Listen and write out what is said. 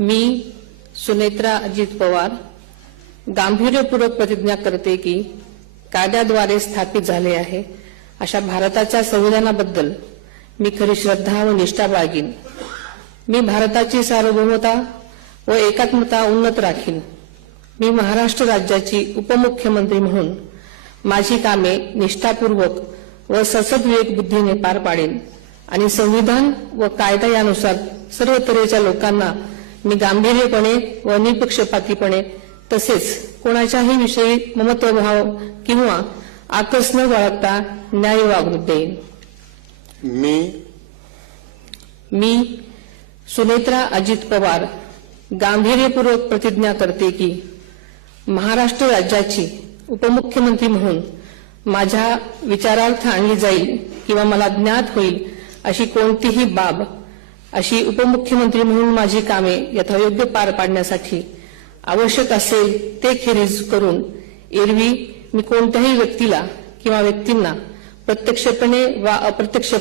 मी सुनेत्रा अजित पवार गांभीर्यपूर्वक प्रतिज्ञा करते की कायद्याद्वारे स्थापित झाले आहे अशा भारताच्या संविधानाबद्दल मी खरी श्रद्धा व निष्ठा बाळगीन। मी भारताची सार्वभौमता व एकात्मता उन्नत राखीन। मी महाराष्ट्र राज्याची उपमुख्यमंत्री म्हणून माझी कामे निष्ठापूर्वक व ससद्विवेक बुद्धीने पार पाडेन आणि संविधान व कायदा यानुसार सर्व तऱ्हेच्या लोकांना मी गांभीर्यपणे व निपक्षपातीपणे तसेच कोणाच्याही विषयी ममत्वभाव किंवा आकस न बाळगता न्याय वागणूक देईन। मी सुनेत्रा अजित पवार गांभीर्यपूर्वक प्रतिज्ञा करते की महाराष्ट्र राज्याची उपमुख्यमंत्री म्हणून माझ्या विचारार्थ आणली जाईल किंवा मला ज्ञात होईल अशी कोणतीही बाब अशी उपमुख्यमंत्री म्हणून माझी कामे यथायोग्य पार पाडण्यासाठी आवश्यक असेल ते खेरीज करून एरवी मी कोणत्याही व्यक्तीला किंवा व्यक्तींना प्रत्यक्षपणे वा अप्रत्यक्षपणे